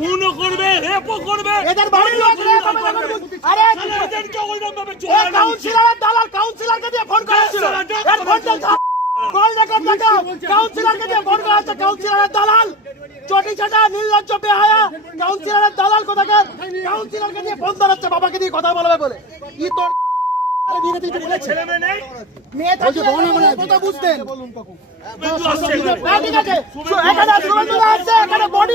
খুনও করবে রেপও করবে। এদের বাড়ির লোক রেপ হবে আরে এদেরকে ওইরকম ভাবে চড়ানো দালাল কাউন্সিলরকে দিয়ে ফোন করেছিল এর ফোনটা। কল রেকর্ড দেখা কাউন্সিলরকে দিয়ে ফোন করা হচ্ছে কাউন্সিলরের দালাল। চটি চাটা নির্লজ্জ বেহায়া। কাউন্সিলরের দালাল কোথাকার? কাউন্সিলরকে দিয়ে ফোন ধরাচ্ছে বাবাকে দিয়ে কথা বলবে বলে। ই তোর বডি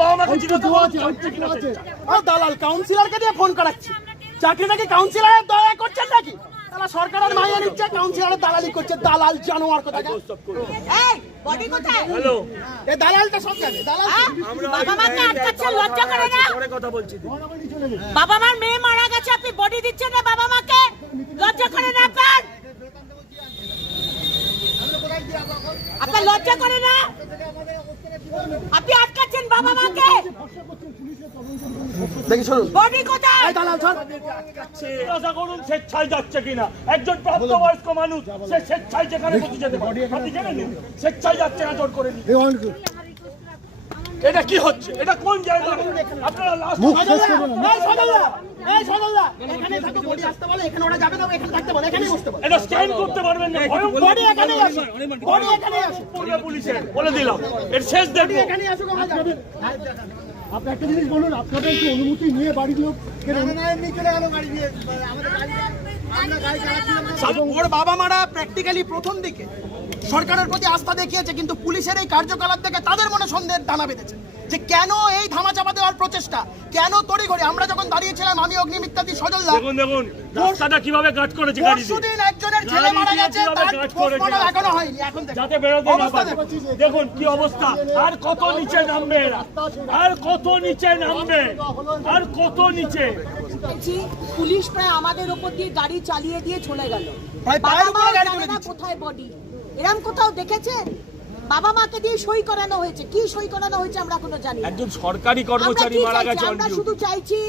বাবা দিয়ে ফোন করাচ্ছি চাকরি নাকি দয়া করছেন নাকি তাহলে সরকারের মাইয়া নিচ্ছে কাউন্সিলরের দালালি করছে দালাল জানোয়ার দালালটা কথা বলছি বাবা মার মেয়ে মারা গেছে আপনি বডি দিচ্ছেন না বাবা মাকে লজ্জা করে না আপনার আপনার লজ্জা করে না আপনি আটকাচ্ছেন বাবা মাকে। দেখি শুনুন বডি কোথায়? এই দালাল সর। জিজ্ঞাসা করুন স্বেচ্ছায় যাচ্ছে কিনা? একজন প্রাপ্তবয়স্ক মানুষ সে স্বেচ্ছায় যেখানে বসে যেতে পারে। আপনি জানেন স্বেচ্ছায় যাচ্ছে না জোর করে নিন এটা কি হচ্ছে? এটা কোন জায়গা আপনারা লাস্ট এই সজলদা এই সজলদা এখানে থাকে বডি আসতে বলে এখানে ওরা যাবে না এখানে থাকতে বলে এখানেই বসতে বলে। এটা স্ক্যান করতে পারবেন না বডি এখানেই আসে বডি এখানেই আসে পূর্ব পুলিশের বলে দিলাম। এর শেষ দেখব এখানেই আসুক আমরা যাব আপনি একটা জিনিস বলুন আপনাদের একটু অনুমতি নিয়ে বাড়ির লোক ওর বাবা মারা প্র্যাকটিক্যালি প্রথম দিকে। সরকারের প্রতি আস্থা দেখিয়েছে কিন্তু পুলিশের এই কার্যকলাপ থেকে তাদের মনে সন্দেহের দানা বেঁধেছে যে কেন এই ধামাচাপা দেওয়ার প্রচেষ্টা? কেন তড়িঘড়ি? আমরা যখন দাঁড়িয়েছিলাম আমি অগ্নিমিত্যাদি সজলদা। দেখুন দেখুন রাস্তাটা কীভাবে কাজ করেছে গাড়ি দিয়ে পরশুদিন একজনের ছেলে মারা গেছে তার পোস্টমর্টম এখনও হয়নি এখন যাতে বেরোতে না পারে। দেখুন। দেখুন কি অবস্থা। আর কত নিচে নামবে এরা? আর কত নিচে নামবে? আর কত নিচে? পুলিশ প্রায় আমাদের উপর দিয়ে গাড়ি চালিয়ে দিয়ে চলে গেল। প্রায় পায়ের উপরে গাড়ি জানে না দিচ্ছে। কোথায় বডি এরম কোথাও দেখেছেন? বাবা মাকে দিয়ে সই করানো হয়েছে। কি সই করানো হয়েছে আমরা এখনও জানি একজন সরকারি কর্মচারী মারা গেছে আমরা শুধু চাইছি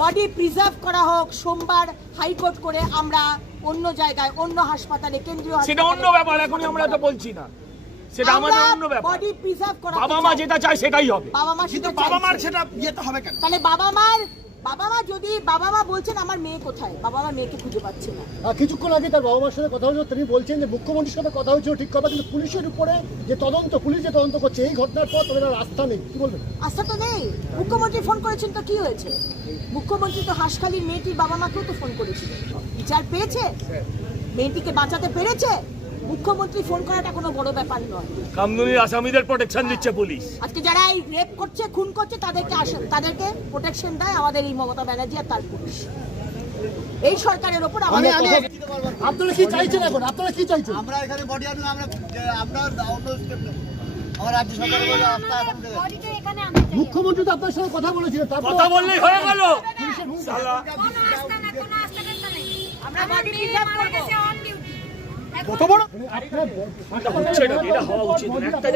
বডি প্রিজার্ভ করা হোক সোমবার হাইকোর্ট করে আমরা অন্য জায়গায় অন্য হাসপাতালে কেন্দ্রীয় সেটা অন্য ব্যাপার এখনই আমরা তো বলছি না। সেটা আমাদের অন্য ব্যাপার। বডি প্রিজার্ভ করা বাবা মা যেটা চায় সেটাই হবে। বাবা মা কিন্তু সেটা বাবা মার। সেটা ইয়েতে হবে কেন? তাহলে বাবা মার বাবা মা যদি বাবা মা বলছেন আমার মেয়ে কোথায়? বাবা মা মেয়েকে খুঁজে পাচ্ছে না। কিছুক্ষণ আগে তার বাবা মার সাথে কথা হয়েছিল তিনি বলছেন যে মুখ্যমন্ত্রীর সাথে কথা হয়েছিল ঠিক কথা কিন্তু পুলিশের উপরে যে তদন্ত পুলিশ যে তদন্ত করছে এই ঘটনার পর তাদের আস্থা নেই। কি বলবেন? আস্থা তো নেই। মুখ্যমন্ত্রী ফোন করেছেন তো কি হয়েছে? মুখ্যমন্ত্রী তো হাঁসখালির মেয়েটির বাবা মাকেও তো ফোন করেছিলেন বিচার পেয়েছে? মেয়েটিকে বাঁচাতে পেরেছে? মুখ্যমন্ত্রী ফোন করাটা কোনো বড় ব্যাপার নয়। কামদুনির আসামিদের প্রোটেকশন দিচ্ছে পুলিশ। আজকে যারা এই রেপ করছে খুন করছে তাদেরকে আসে তাদেরকে প্রোটেকশন দেয় আমাদের এই মমতা ব্যানার্জি আর তার পুলিশ। এই সরকারের ওপর আমাদের আমি আপনারা কি চাইছেন এখন? আপনারা কি চাইছেন? আমরা এখানে বডি আনলে আমরা আপনার স্টেপ নেব। আমার রাজ্য সরকার মুখ্যমন্ত্রী তো আপনার সাথে কথা বলেছিলেন তারপর কথা বললেই হয়ে গেল। আমরা কত বড়? এটা হওয়া উচিত একটা।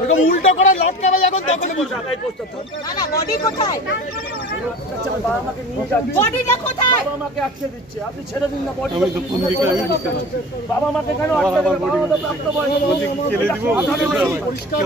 এরকম উল্টো করে এখন। না না বডি কোথায়? বাবা মাকে নিয়ে যাচ্ছে বডিটা কোথায়? বাবা মাকে আটকে দিচ্ছে আপনি ছেড়ে দিন না বডি বাবা মাকে কেন আটকে। পরিষ্কার